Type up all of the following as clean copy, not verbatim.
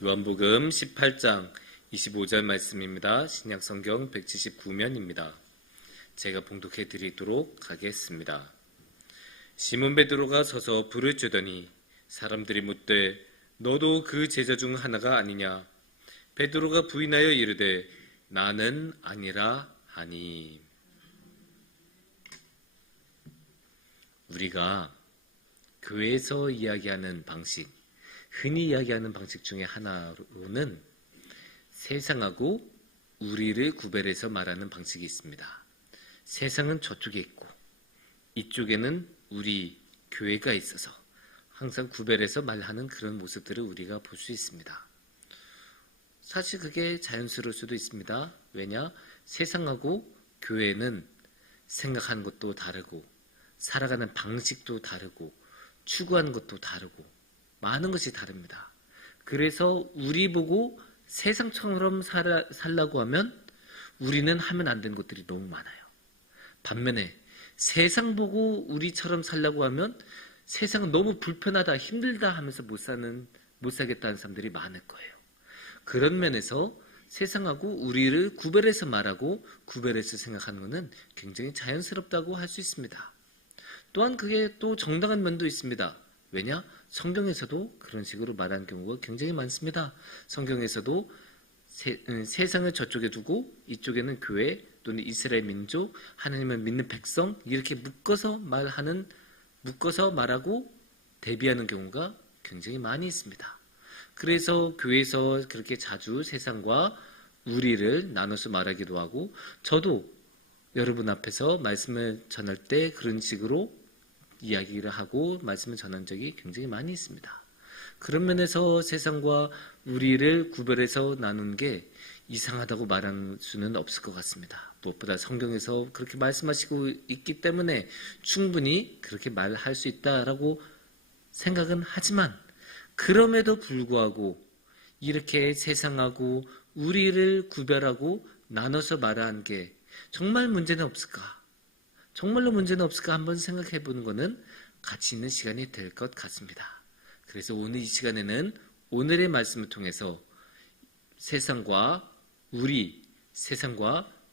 요한복음 18장 25절 말씀입니다. 신약성경 179면입니다. 제가 봉독해 드리도록 하겠습니다. 시몬 베드로가 서서 불을 쬐더니 사람들이 묻되 너도 그 제자 중 하나가 아니냐? 베드로가 부인하여 이르되 나는 아니라 하니. 우리가 교회에서 이야기하는 방식, 흔히 이야기하는 방식 중에 하나로는 세상하고 우리를 구별해서 말하는 방식이 있습니다. 세상은 저쪽에 있고 이쪽에는 우리 교회가 있어서 항상 구별해서 말하는 그런 모습들을 우리가 볼 수 있습니다. 사실 그게 자연스러울 수도 있습니다. 왜냐? 세상하고 교회는 생각하는 것도 다르고 살아가는 방식도 다르고 추구하는 것도 다르고 많은 것이 다릅니다. 그래서 우리 보고 세상처럼 살라고 하면 우리는 하면 안 되는 것들이 너무 많아요. 반면에 세상 보고 우리처럼 살라고 하면 세상은 너무 불편하다, 힘들다 하면서 못 살겠다는 사람들이 많을 거예요. 그런 면에서 세상하고 우리를 구별해서 말하고 구별해서 생각하는 것은 굉장히 자연스럽다고 할 수 있습니다. 또한 그게 또 정당한 면도 있습니다. 왜냐? 성경에서도 그런 식으로 말하는 경우가 굉장히 많습니다. 성경에서도 세상을 저쪽에 두고 이쪽에는 교회 또는 이스라엘 민족, 하나님을 믿는 백성 이렇게 묶어서 말하고 대비하는 경우가 굉장히 많이 있습니다. 그래서 교회에서 그렇게 자주 세상과 우리를 나눠서 말하기도 하고 저도 여러분 앞에서 말씀을 전할 때 그런 식으로 이야기를 하고 말씀을 전한 적이 굉장히 많이 있습니다. 그런 면에서 세상과 우리를 구별해서 나눈 게 이상하다고 말할 수는 없을 것 같습니다. 무엇보다 성경에서 그렇게 말씀하시고 있기 때문에 충분히 그렇게 말할 수 있다라고 생각은 하지만 그럼에도 불구하고 이렇게 세상하고 우리를 구별하고 나눠서 말하는 게 정말 문제는 없을까? 정말로 문제는 없을까 한번 생각해 보는 것은 가치 있는 시간이 될 것 같습니다. 그래서 오늘 이 시간에는 오늘의 말씀을 통해서 세상과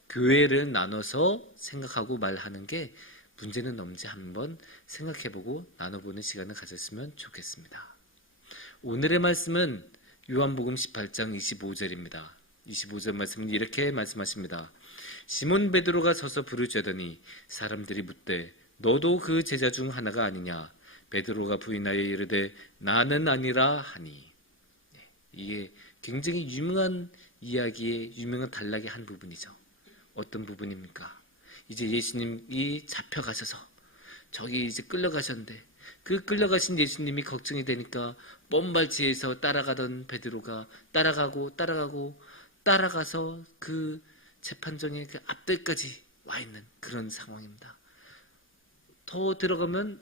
교회를 나눠서 생각하고 말하는 게 문제는 없는지 한번 생각해 보고 나눠보는 시간을 가졌으면 좋겠습니다. 오늘의 말씀은 요한복음 18장 25절입니다. 25절 말씀은 이렇게 말씀하십니다. 시몬 베드로가 서서 불을 쬐더니 사람들이 묻되 너도 그 제자 중 하나가 아니냐? 베드로가 부인하여 이르되 나는 아니라 하니. 이게 굉장히 유명한 이야기의 유명한 단락의 한 부분이죠. 어떤 부분입니까? 이제 예수님이 잡혀가셔서 저기 이제 끌려가셨는데 그 끌려가신 예수님이 걱정이 되니까 뻔발치에서 따라가던 베드로가 따라가서 그 재판정의 그 앞들까지 와 있는 그런 상황입니다. 더 들어갈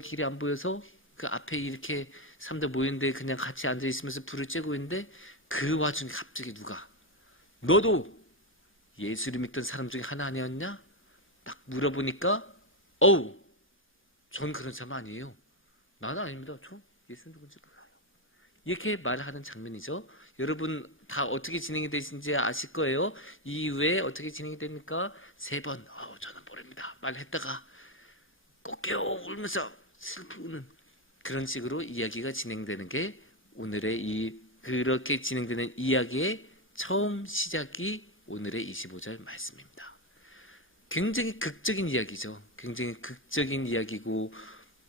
길이 안 보여서 그 앞에 이렇게 사람들 모였는데 그냥 같이 앉아 있으면서 불을 쬐고 있는데 그 와중에 갑자기 누가 너도 예수를 믿던 사람 중에 하나 아니었냐? 딱 물어보니까 전 그런 사람 아니에요. 나는 아닙니다. 저 예수 누군지 몰라요. 이렇게 말하는 장면이죠. 여러분 다 어떻게 진행이 되신지 아실 거예요. 이후에 어떻게 진행이 됩니까? 3번 저는 모릅니다 말했다가 꺾여 울면서 슬프 우는 그런 식으로 이야기가 진행되는 게 오늘의 그렇게 진행되는 이야기의 처음 시작이 오늘의 25절 말씀입니다. 굉장히 극적인 이야기죠. 굉장히 극적인 이야기고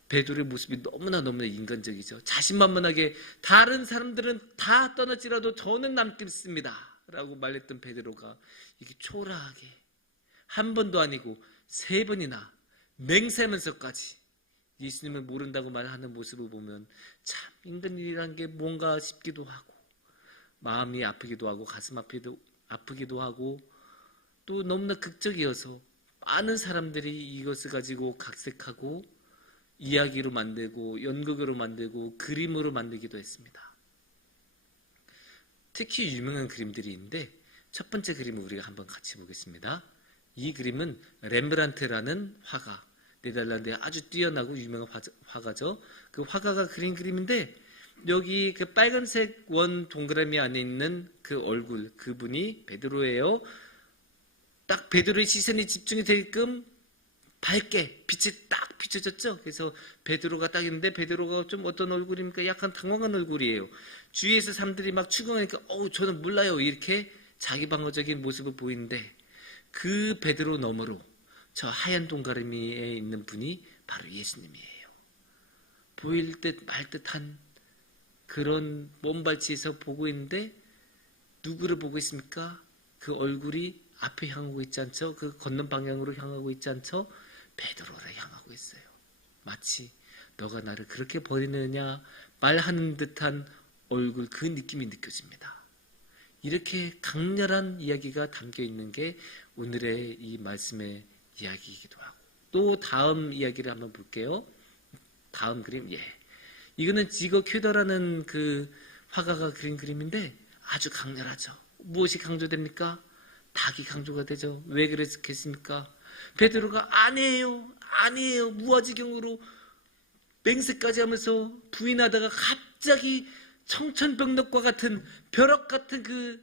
베드로의 모습이 너무나 인간적이죠. 자신만만하게 다른 사람들은 다 떠날지라도 저는 남겠습니다 라고 말했던 베드로가 이게 초라하게 한 번도 아니고 3번이나 맹세하면서까지 예수님을 모른다고 말하는 모습을 보면 참 인간이란 게 뭔가 싶기도 하고 마음이 아프기도 하고 가슴 아프기도 하고 또 너무나 극적이어서 많은 사람들이 이것을 가지고 각색하고 이야기로 만들고 연극으로 만들고 그림으로 만들기도 했습니다. 특히 유명한 그림들이 있는데 첫 번째 그림을 우리가 한번 같이 보겠습니다. 이 그림은 렘브란트라는 네덜란드의 아주 뛰어나고 유명한 화가죠. 그 화가가 그린 그림인데 여기 그 빨간색 원 동그라미 안에 있는 그 얼굴, 그분이 베드로예요. 딱 베드로의 시선이 집중이 되게끔 밝게 빛이 딱 비춰졌죠. 그래서 베드로가 딱 있는데 베드로가 좀 어떤 얼굴입니까? 약간 당황한 얼굴이에요. 주위에서 사람들이 막 추궁하니까 저는 몰라요. 이렇게 자기 방어적인 모습을 보이는데 그 베드로 너머로 저 하얀 동그라미에 있는 분이 바로 예수님이에요. 보일 듯 말 듯한 그런 몸발치에서 보고 있는데 누구를 보고 있습니까? 그 얼굴이 앞에 향하고 있지 않죠? 그 걷는 방향으로 향하고 있지 않죠? 베드로를 향하고 있어요. 마치 너가 나를 그렇게 버리느냐 말하는 듯한 얼굴, 그 느낌이 느껴집니다. 이렇게 강렬한 이야기가 담겨 있는 게 오늘의 이 말씀의 이야기이기도 하고, 또 다음 이야기를 한번 볼게요. 다음 그림, 이거는 지거 큐더라는 그 화가가 그린 그림인데 아주 강렬하죠. 무엇이 강조됩니까? 닭이 강조가 되죠. 왜 그랬겠습니까? 베드로가 아니에요 무아지경으로 맹세까지 하면서 부인하다가 갑자기 청천벽력과 같은 벼락 같은 그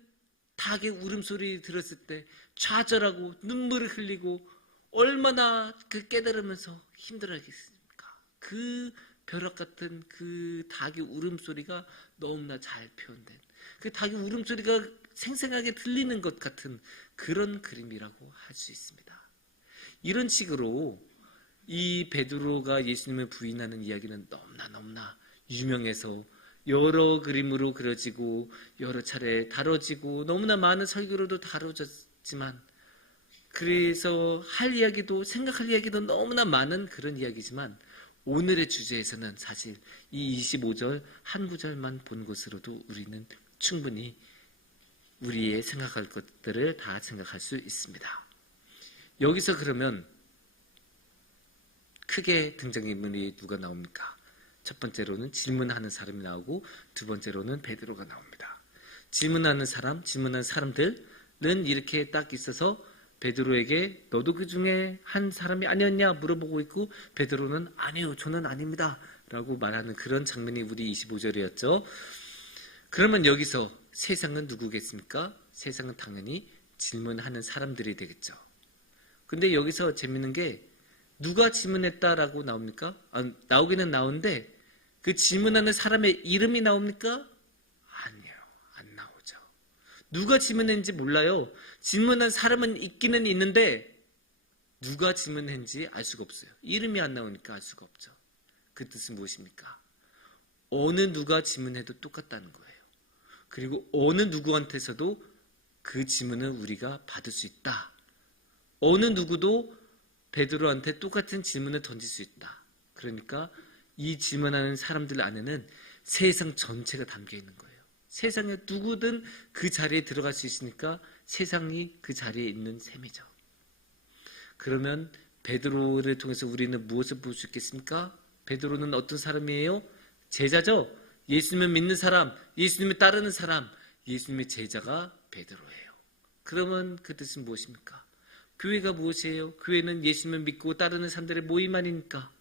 닭의 울음소리 들었을 때 좌절하고 눈물을 흘리고 얼마나 그 깨달으면서 힘들어하겠습니까? 그 벼락 같은 그 닭의 울음소리가 너무나 잘 표현된, 그 닭의 울음소리가 생생하게 들리는 것 같은 그런 그림이라고 할 수 있습니다. 이런 식으로 이 베드로가 예수님을 부인하는 이야기는 너무나 유명해서 여러 그림으로 그려지고 여러 차례 다뤄지고 너무나 많은 설교로도 다뤄졌지만, 그래서 할 이야기도 생각할 이야기도 너무나 많은 그런 이야기지만, 오늘의 주제에서는 사실 이 25절 한 구절만 본 것으로도 우리는 충분히 우리의 생각할 것들을 다 생각할 수 있습니다. 여기서 그러면 크게 등장인물이 누가 나옵니까? 첫 번째로는 질문하는 사람이 나오고 두 번째로는 베드로가 나옵니다. 질문하는 사람들은 이렇게 딱 있어서 베드로에게 너도 그 중에 한 사람이 아니었냐 물어보고 있고, 베드로는 아니요 저는 아닙니다 라고 말하는 그런 장면이 우리 25절이었죠. 그러면 여기서 세상은 누구겠습니까? 세상은 당연히 질문하는 사람들이 되겠죠. 근데 여기서 재밌는 게 누가 질문했다라고 나옵니까? 나오기는 나오는데 그 질문하는 사람의 이름이 나옵니까? 아니요, 안 나오죠. 누가 질문했는지 몰라요. 질문한 사람은 있기는 있는데 누가 질문했는지 알 수가 없어요. 이름이 안 나오니까 알 수가 없죠. 그 뜻은 무엇입니까? 어느 누가 질문해도 똑같다는 거예요. 그리고 어느 누구한테서도 그 질문을 우리가 받을 수 있다. 어느 누구도 베드로한테 똑같은 질문을 던질 수 있다. 그러니까 이 질문하는 사람들 안에는 세상 전체가 담겨 있는 거예요. 세상에 누구든 그 자리에 들어갈 수 있으니까 세상이 그 자리에 있는 셈이죠. 그러면 베드로를 통해서 우리는 무엇을 볼 수 있겠습니까? 베드로는 어떤 사람이에요? 제자죠. 예수님을 믿는 사람, 예수님을 따르는 사람, 예수님의 제자가 베드로예요. 그러면 그 뜻은 무엇입니까? 교회가 무엇이에요? 교회는 예수님을 믿고 따르는 사람들의 모임 아닙니까?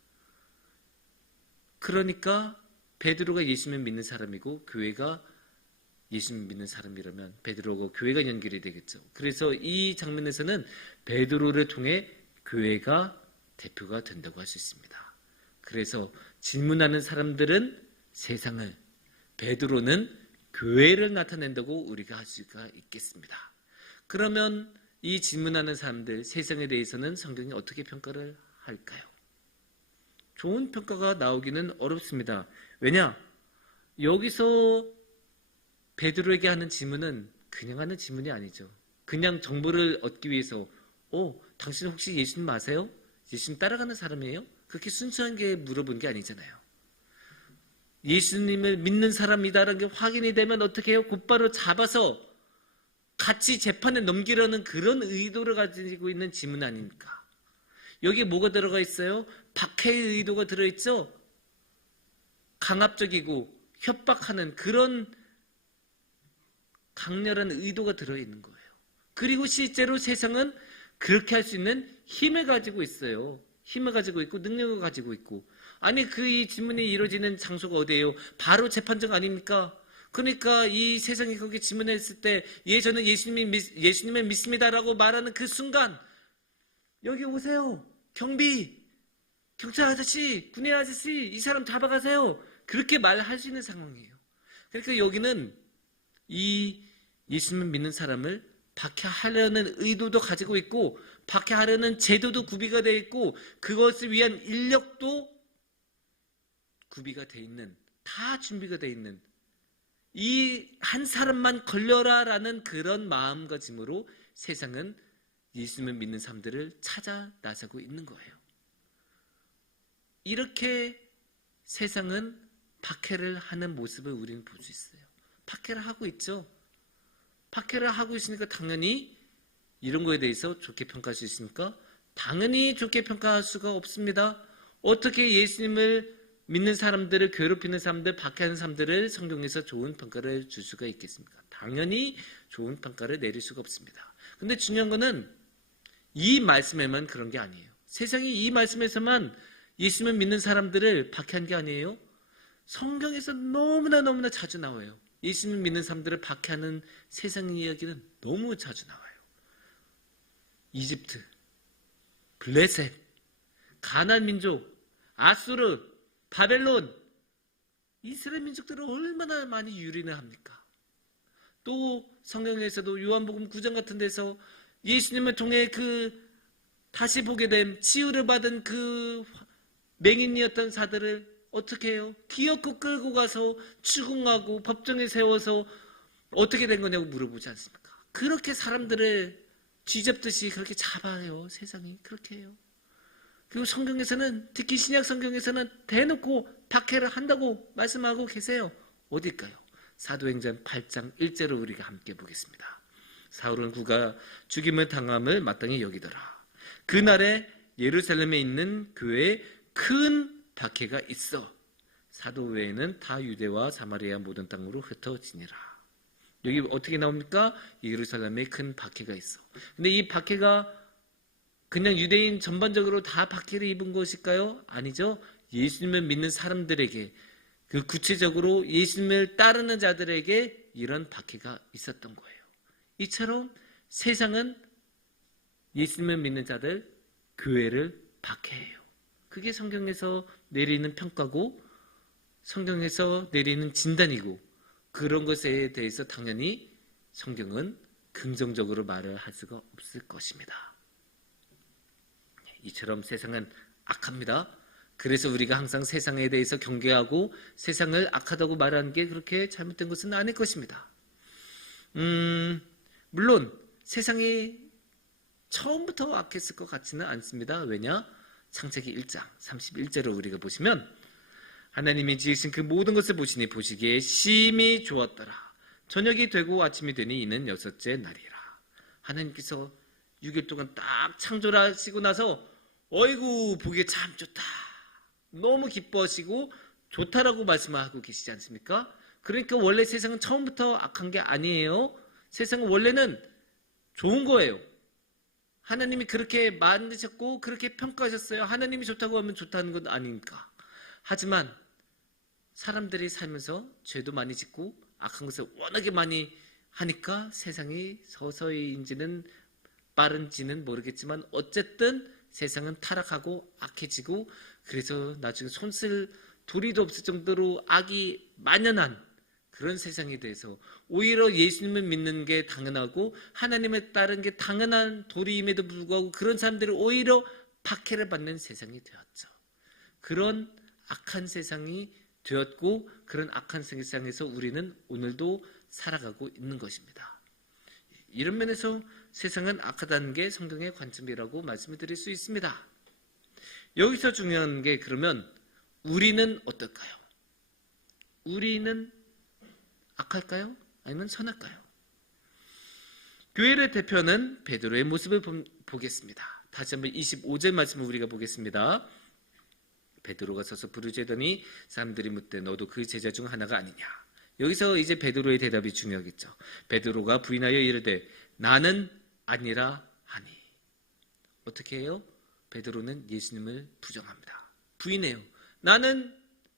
그러니까 베드로가 예수님을 믿는 사람이고 교회가 예수님을 믿는 사람이라면 베드로하고 교회가 연결이 되겠죠. 그래서 이 장면에서는 베드로를 통해 교회가 대표가 된다고 할 수 있습니다. 그래서 질문하는 사람들은 세상을, 베드로는 교회를 나타낸다고 우리가 할 수가 있겠습니다. 그러면 이 질문하는 사람들, 세상에 대해서는 성경이 어떻게 평가를 할까요? 좋은 평가가 나오기는 어렵습니다. 왜냐? 여기서 베드로에게 하는 질문은 그냥 하는 질문이 아니죠. 그냥 정보를 얻기 위해서 당신 혹시 예수님 아세요? 예수님 따라가는 사람이에요? 그렇게 순수하게 물어본 게 아니잖아요. 예수님을 믿는 사람이다라는 게 확인이 되면 어떻게 해요? 곧바로 잡아서 같이 재판에 넘기려는 그런 의도를 가지고 있는 질문 아닙니까? 여기에 뭐가 들어가 있어요? 박해의 의도가 들어있죠? 강압적이고 협박하는 그런 강렬한 의도가 들어있는 거예요. 그리고 실제로 세상은 그렇게 할 수 있는 힘을 가지고 있어요. 힘을 가지고 있고 능력을 가지고 있고, 아니 이 질문이 이루어지는 장소가 어디예요? 바로 재판정 아닙니까? 그러니까 이 세상이 그렇게 질문했을 때 저는 예수님을 믿습니다라고 말하는 그 순간 여기 오세요. 경찰 아저씨, 군인 아저씨, 이 사람 잡아가세요. 그렇게 말할 수 있는 상황이에요. 그러니까 여기는 이 예수님을 믿는 사람을 박해하려는 의도도 가지고 있고 박해하려는 제도도 구비가 되어 있고 그것을 위한 인력도 구비가 되어 있는, 다 준비가 되어 있는 이 한 사람만 걸려라라는 그런 마음가짐으로 세상은 예수님을 믿는 사람들을 찾아 나서고 있는 거예요. 이렇게 세상은 박해를 하는 모습을 우리는 볼 수 있어요. 박해를 하고 있죠. 박해를 하고 있으니까 당연히 이런 거에 대해서 좋게 평가할 수 있습니까? 당연히 좋게 평가할 수가 없습니다. 어떻게 예수님을 믿는 사람들을 괴롭히는 사람들, 박해하는 사람들을 성경에서 좋은 평가를 줄 수가 있겠습니까? 당연히 좋은 평가를 내릴 수가 없습니다. 근데 중요한 거는 이 말씀에만 그런 게 아니에요. 세상이 이 말씀에서만 예수님을 믿는 사람들을 박해한 게 아니에요. 성경에서 너무나 자주 나와요. 예수님을 믿는 사람들을 박해하는 세상 이야기는 너무 자주 나와요. 이집트, 블레셋, 가나안 민족, 아수르, 바벨론, 이스라엘 민족들을 얼마나 많이 유린을 합니까? 또 성경에서도 요한복음 9장 같은 데서 예수님을 통해 다시 보게 된 치유를 받은 그 맹인이었던 자들을 어떻게 해요? 기어코 끌고 가서 추궁하고 법정에 세워서 어떻게 된 거냐고 물어보지 않습니까? 그렇게 사람들을 쥐잡듯이 그렇게 잡아요. 세상이 그렇게 해요. 그리고 성경에서는, 특히 신약 성경에서는 대놓고 박해를 한다고 말씀하고 계세요. 어딜까요? 사도행전 8장 1절을 우리가 함께 보겠습니다. 사울은 그가 죽임을 당함을 마땅히 여기더라. 그날에 예루살렘에 있는 교회에 큰 박해가 있어 사도 외에는 다 유대와 사마리아 모든 땅으로 흩어지니라. 여기 어떻게 나옵니까? 예루살렘에 큰 박해가 있어. 근데 이 박해가 그냥 유대인 전반적으로 다 박해를 입은 것일까요? 아니죠. 예수님을 믿는 사람들에게, 구체적으로 예수님을 따르는 자들에게 이런 박해가 있었던 거예요. 이처럼 세상은 예수님을 믿는 자들, 교회를 박해해요. 그게 성경에서 내리는 평가고 성경에서 내리는 진단이고, 그런 것에 대해서 당연히 성경은 긍정적으로 말을 할 수가 없을 것입니다. 이처럼 세상은 악합니다. 그래서 우리가 항상 세상에 대해서 경계하고 세상을 악하다고 말하는 게 그렇게 잘못된 것은 아닐 것입니다. 물론 세상이 처음부터 악했을 것 같지는 않습니다. 왜냐? 창세기 1장 31절을 우리가 보시면 하나님이 지으신 그 모든 것을 보시니 보시기에 심히 좋았더라. 저녁이 되고 아침이 되니 이는 6째 날이라. 하나님께서 6일 동안 딱 창조를 하시고 나서 어이구 보기에 참 좋다, 너무 기뻐하시고 좋다라고 말씀하고 계시지 않습니까? 그러니까 원래 세상은 처음부터 악한 게 아니에요. 세상은 원래는 좋은 거예요. 하나님이 그렇게 만드셨고 그렇게 평가하셨어요. 하나님이 좋다고 하면 좋다는 건 아니니까. 하지만 사람들이 살면서 죄도 많이 짓고 악한 것을 워낙에 많이 하니까 세상이 서서히인지는 빠른지는 모르겠지만 어쨌든 세상은 타락하고 악해지고, 그래서 나중에 손쓸 도리도 없을 정도로 악이 만연한 그런 세상에 대해서 오히려 예수님을 믿는 게 당연하고 하나님을 따르는 게 당연한 도리임에도 불구하고 그런 사람들이 오히려 박해를 받는 세상이 되었죠. 그런 악한 세상이 되었고 그런 악한 세상에서 우리는 오늘도 살아가고 있는 것입니다. 이런 면에서 세상은 악하다는 게 성경의 관점이라고 말씀을 드릴 수 있습니다. 여기서 중요한 게 그러면 우리는 어떨까요? 우리는 악할까요? 아니면 선할까요? 교회를 대표하는 베드로의 모습을 보겠습니다. 다시 한번 25절 말씀을 우리가 보겠습니다. 베드로가 서서 부르짖더니 사람들이 묻되 너도 그 제자 중 하나가 아니냐. 여기서 이제 베드로의 대답이 중요하겠죠. 베드로가 부인하여 이르되 나는 아니라 하니. 어떻게 해요? 베드로는 예수님을 부정합니다. 부인해요. 나는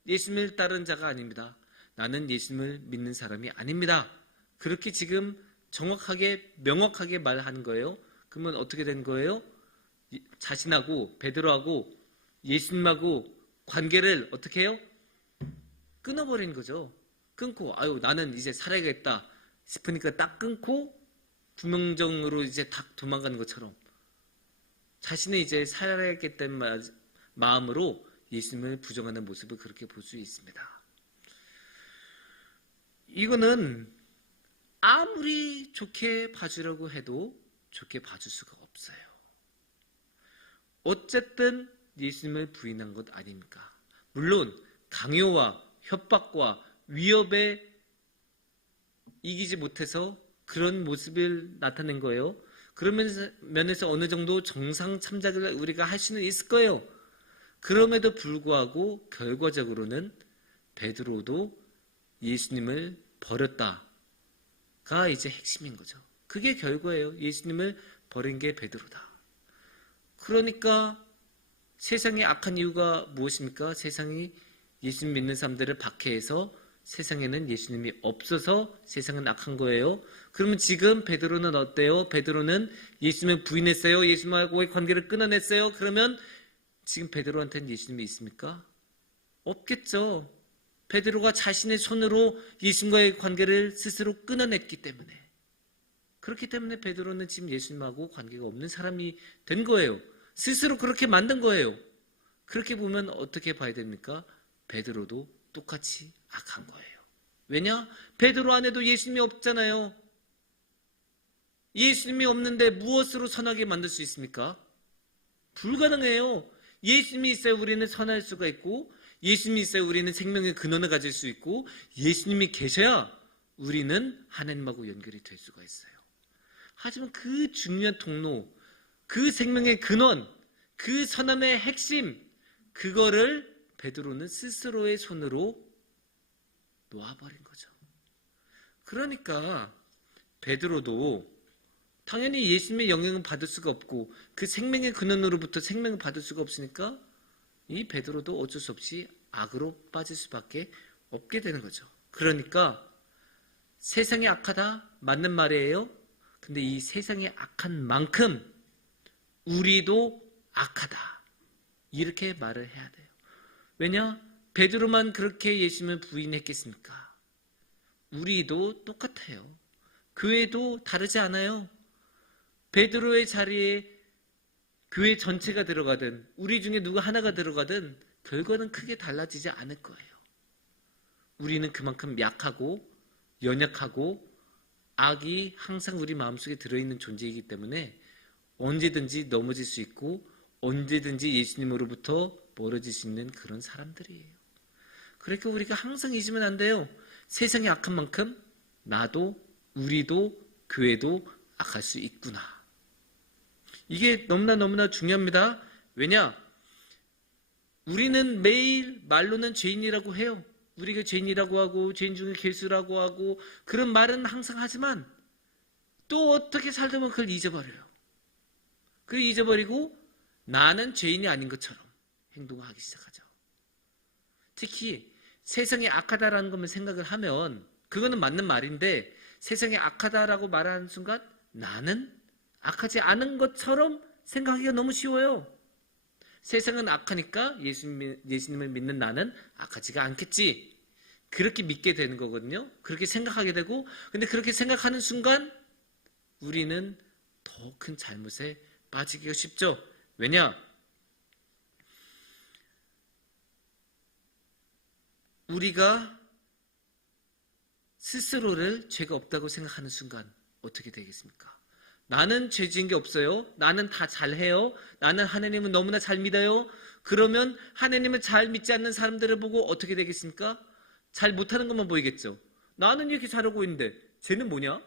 예수님을 따르는 자가 아닙니다. 나는 예수님을 믿는 사람이 아닙니다. 그렇게 지금 정확하게 명확하게 말하는 거예요. 그러면 어떻게 된 거예요? 자신하고 베드로하고 예수님하고 관계를 어떻게 해요? 끊어버린 거죠. 끊고 나는 이제 살아야겠다 싶으니까 딱 끊고 구명정으로 이제 딱 도망가는 것처럼 자신은 이제 살아야겠다는 마음으로 예수님을 부정하는 모습을 그렇게 볼 수 있습니다. 이거는 아무리 좋게 봐주려고 해도 좋게 봐줄 수가 없어요. 어쨌든 예수님을 부인한 것 아닙니까? 물론 강요와 협박과 위협에 이기지 못해서 그런 모습을 나타낸 거예요. 그런 면에서 어느 정도 정상 참작을 우리가 할 수는 있을 거예요. 그럼에도 불구하고 결과적으로는 베드로도 예수님을 버렸다가 이제 핵심인 거죠. 그게 결과예요. 예수님을 버린 게 베드로다. 그러니까 세상이 악한 이유가 무엇입니까? 세상이 예수님 믿는 사람들을 박해해서 세상에는 예수님이 없어서 세상은 악한 거예요. 그러면 지금 베드로는 어때요? 베드로는 예수님을 부인했어요. 예수님하고의 관계를 끊어냈어요. 그러면 지금 베드로한테는 예수님이 있습니까? 없겠죠. 베드로가 자신의 손으로 예수님과의 관계를 스스로 끊어냈기 때문에. 그렇기 때문에 베드로는 지금 예수님하고 관계가 없는 사람이 된 거예요. 스스로 그렇게 만든 거예요. 그렇게 보면 어떻게 봐야 됩니까? 베드로도 똑같이 악한 거예요. 왜냐? 베드로 안에도 예수님이 없잖아요. 예수님이 없는데 무엇으로 선하게 만들 수 있습니까? 불가능해요. 예수님이 있어야 우리는 선할 수가 있고, 예수님이 있어야 우리는 생명의 근원을 가질 수 있고, 예수님이 계셔야 우리는 하나님하고 연결이 될 수가 있어요. 하지만 그 중요한 통로, 그 생명의 근원, 그 선함의 핵심, 그거를 베드로는 스스로의 손으로 놓아버린 거죠. 그러니까 베드로도 당연히 예수님의 영향을 받을 수가 없고 그 생명의 근원으로부터 생명을 받을 수가 없으니까 이 베드로도 어쩔 수 없이 악으로 빠질 수밖에 없게 되는 거죠. 그러니까 세상이 악하다 맞는 말이에요. 근데 이 세상이 악한 만큼 우리도 악하다 이렇게 말을 해야 돼요. 왜냐? 베드로만 그렇게 예수님을 부인했겠습니까? 우리도 똑같아요. 교회도 다르지 않아요. 베드로의 자리에 교회 전체가 들어가든 우리 중에 누구 하나가 들어가든 결과는 크게 달라지지 않을 거예요. 우리는 그만큼 약하고 연약하고 악이 항상 우리 마음속에 들어있는 존재이기 때문에 언제든지 넘어질 수 있고 언제든지 예수님으로부터 멀어질 수 있는 그런 사람들이에요. 그러니까 우리가 항상 잊으면 안 돼요. 세상이 악한 만큼 나도 우리도 교회도 악할 수 있구나. 이게 너무나 중요합니다. 왜냐? 우리는 매일 말로는 죄인이라고 해요. 우리가 죄인이라고 하고 죄인 중에 괴수라고 하고 그런 말은 항상 하지만 또 어떻게 살다 보면 그걸 잊어버려요. 그걸 잊어버리고 나는 죄인이 아닌 것처럼 행동을 하기 시작하죠. 특히 세상이 악하다라는 것만 생각을 하면 그거는 맞는 말인데 세상이 악하다라고 말하는 순간 나는 악하지 않은 것처럼 생각하기가 너무 쉬워요. 세상은 악하니까 예수님을 믿는 나는 악하지가 않겠지. 그렇게 믿게 되는 거거든요. 그렇게 생각하게 되고 근데 그렇게 생각하는 순간 우리는 더 큰 잘못에 빠지기가 쉽죠. 왜냐? 우리가 스스로를 죄가 없다고 생각하는 순간 어떻게 되겠습니까? 나는 죄 지은 게 없어요. 나는 다 잘해요. 나는 하나님은 너무나 잘 믿어요. 그러면 하나님을 잘 믿지 않는 사람들을 보고 어떻게 되겠습니까? 잘 못하는 것만 보이겠죠. 나는 이렇게 잘하고 있는데 쟤는 뭐냐?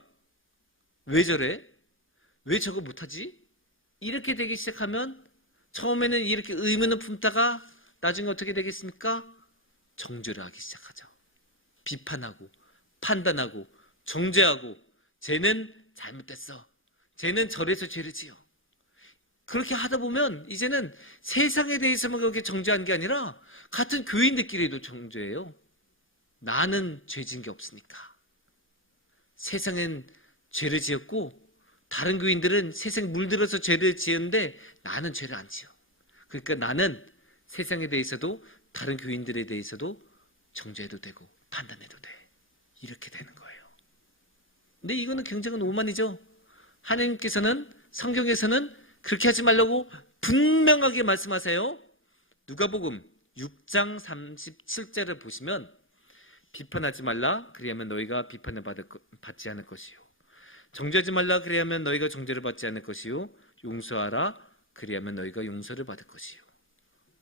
왜 저래? 왜 저거 못하지? 이렇게 되기 시작하면 처음에는 이렇게 의문을 품다가 나중에 어떻게 되겠습니까? 정죄를 하기 시작하죠. 비판하고 판단하고 정죄하고 쟤는 잘못됐어. 쟤는 저래서 죄를 지어. 그렇게 하다 보면 이제는 세상에 대해서만 그렇게 정죄하는 게 아니라 같은 교인들끼리도 정죄해요. 나는 죄 지은 게 없으니까. 세상엔 죄를 지었고 다른 교인들은 세상에 물들어서 죄를 지었는데 나는 죄를 안 지어. 그러니까 나는 세상에 대해서도 다른 교인들에 대해서도 정죄해도 되고 판단해도 돼. 이렇게 되는 거예요. 근데 이거는 굉장한 오만이죠. 하나님께서는 성경에서는 그렇게 하지 말라고 분명하게 말씀하세요. 누가복음 6장 37절을 보시면 비판하지 말라 그리하면 너희가 비판을 받지 않을 것이요 정죄하지 말라 그리하면 너희가 정죄를 받지 않을 것이요 용서하라 그리하면 너희가 용서를 받을 것이요.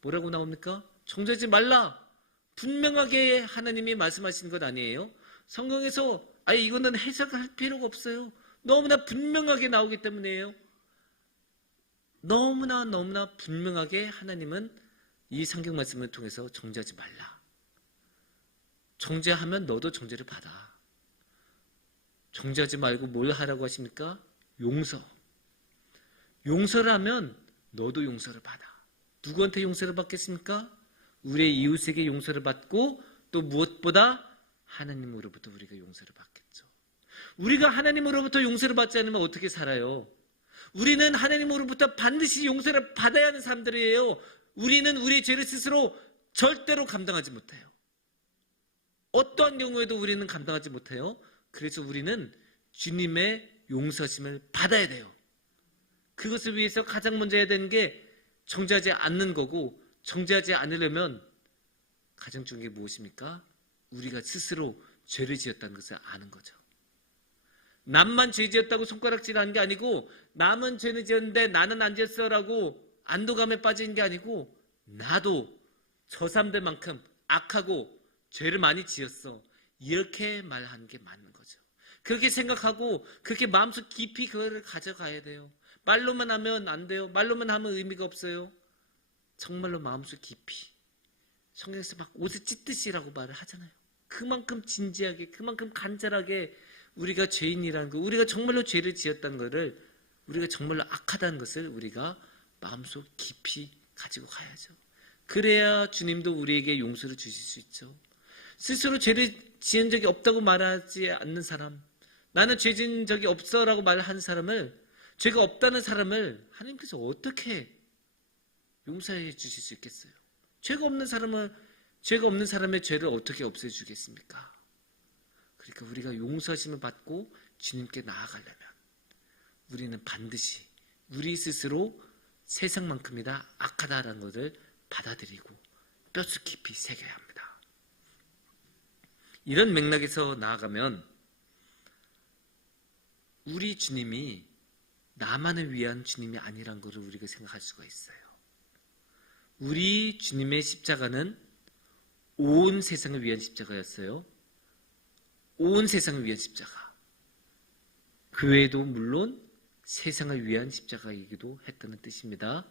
뭐라고 나옵니까? 정죄하지 말라. 분명하게 하나님이 말씀하신 것 아니에요? 성경에서 이거는 해석할 필요가 없어요. 너무나 분명하게 나오기 때문이에요. 너무나 분명하게 하나님은 이 성경 말씀을 통해서 정죄하지 말라. 정죄하면 너도 정죄를 받아. 정죄하지 말고 뭘 하라고 하십니까? 용서. 용서를 하면 너도 용서를 받아. 누구한테 용서를 받겠습니까? 우리의 이웃에게 용서를 받고 또 무엇보다 하나님으로부터 우리가 용서를 받겠죠. 우리가 하나님으로부터 용서를 받지 않으면 어떻게 살아요? 우리는 하나님으로부터 반드시 용서를 받아야 하는 사람들이에요. 우리는 우리의 죄를 스스로 절대로 감당하지 못해요. 어떠한 경우에도 우리는 감당하지 못해요. 그래서 우리는 주님의 용서심을 받아야 돼요. 그것을 위해서 가장 먼저 해야 되는 게 정죄하지 않는 거고, 정죄하지 않으려면 가장 중요한 게 무엇입니까? 우리가 스스로 죄를 지었다는 것을 아는 거죠. 남만 죄 지었다고 손가락질하는 게 아니고, 남은 죄는 지었는데 나는 안 지었어라고 안도감에 빠지는 게 아니고, 나도 저 사람들만큼 악하고 죄를 많이 지었어, 이렇게 말하는 게 맞는 거죠. 그렇게 생각하고 그렇게 마음속 깊이 그거를 가져가야 돼요. 말로만 하면 안 돼요. 말로만 하면 의미가 없어요. 정말로 마음속 깊이. 성경에서 막 옷을 찢듯이라고 말을 하잖아요. 그만큼 진지하게, 그만큼 간절하게 우리가 죄인이라는 거, 우리가 정말로 죄를 지었다는 것을, 우리가 정말로 악하다는 것을 우리가 마음속 깊이 가지고 가야죠. 그래야 주님도 우리에게 용서를 주실 수 있죠. 스스로 죄를 지은 적이 없다고 말하지 않는 사람, 나는 죄 지은 적이 없어라고 말하는 사람을, 죄가 없다는 사람을 하나님께서 어떻게 용서해 주실 수 있겠어요? 죄가 없는 사람의 죄를 어떻게 없애주겠습니까? 그러니까 우리가 용서하심을 받고 주님께 나아가려면 우리는 반드시 우리 스스로 세상만큼이나 악하다라는 것을 받아들이고 뼛속 깊이 새겨야 합니다. 이런 맥락에서 나아가면 우리 주님이 나만을 위한 주님이 아니란 것을 우리가 생각할 수가 있어요. 우리 주님의 십자가는 온 세상을 위한 십자가였어요. 온 세상을 위한 십자가. 교회도 물론 세상을 위한 십자가이기도 했다는 뜻입니다.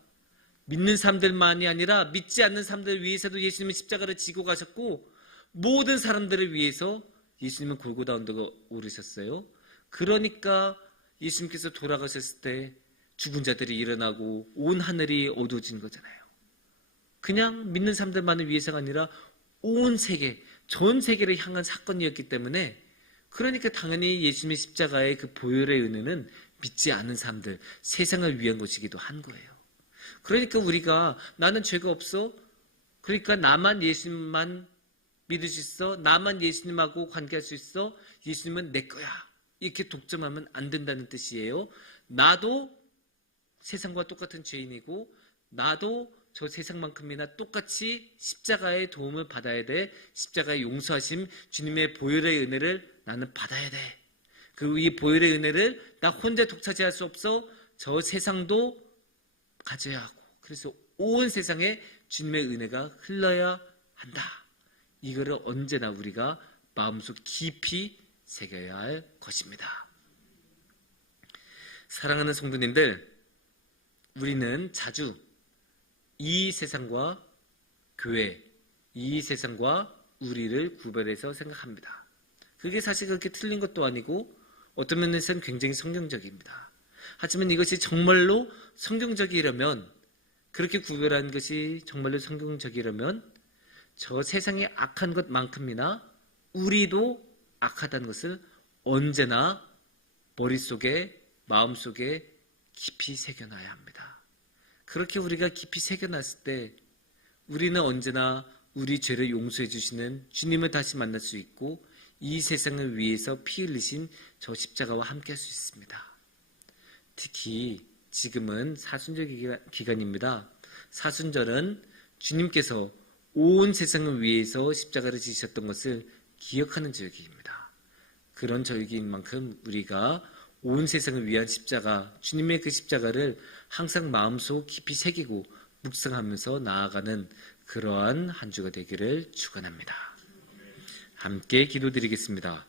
믿는 사람들만이 아니라 믿지 않는 사람들을 위해서도 예수님은 십자가를 지고 가셨고, 모든 사람들을 위해서 예수님은 골고다 언덕에 오르셨어요. 그러니까 예수님께서 돌아가셨을 때 죽은 자들이 일어나고 온 하늘이 어두워진 거잖아요. 그냥 믿는 사람들만을 위해서가 아니라 온 세계, 전 세계를 향한 사건이었기 때문에, 그러니까 당연히 예수님의 십자가의 그 보혈의 은혜는 믿지 않는 사람들, 세상을 위한 것이기도 한 거예요. 그러니까 우리가 나는 죄가 없어, 그러니까 나만 예수님만 믿을 수 있어, 나만 예수님하고 관계할 수 있어, 예수님은 내 거야, 이렇게 독점하면 안 된다는 뜻이에요. 나도 세상과 똑같은 죄인이고, 나도 저 세상만큼이나 똑같이 십자가의 도움을 받아야 돼. 십자가의 용서하심, 주님의 보혈의 은혜를 나는 받아야 돼. 그리고 이 보혈의 은혜를 나 혼자 독차지할 수 없어. 저 세상도 가져야 하고, 그래서 온 세상에 주님의 은혜가 흘러야 한다. 이거를 언제나 우리가 마음속 깊이 새겨야 할 것입니다. 사랑하는 성도님들, 우리는 자주 이 세상과 교회, 이 세상과 우리를 구별해서 생각합니다. 그게 사실 그렇게 틀린 것도 아니고 어떤 면에서는 굉장히 성경적입니다. 하지만 이것이 정말로 성경적이라면, 그렇게 구별하는 것이 정말로 성경적이라면 저 세상에 악한 것만큼이나 우리도 악하다는 것을 언제나 머릿속에, 마음속에 깊이 새겨놔야 합니다. 그렇게 우리가 깊이 새겨놨을 때 우리는 언제나 우리 죄를 용서해 주시는 주님을 다시 만날 수 있고 이 세상을 위해서 피 흘리신 저 십자가와 함께 할 수 있습니다. 특히 지금은 사순절 기간입니다. 사순절은 주님께서 온 세상을 위해서 십자가를 지셨던 것을 기억하는 절기입니다. 그런 절기인 만큼 우리가 온 세상을 위한 십자가, 주님의 그 십자가를 항상 마음속 깊이 새기고 묵상하면서 나아가는 그러한 한 주가 되기를 축원합니다. 함께 기도드리겠습니다.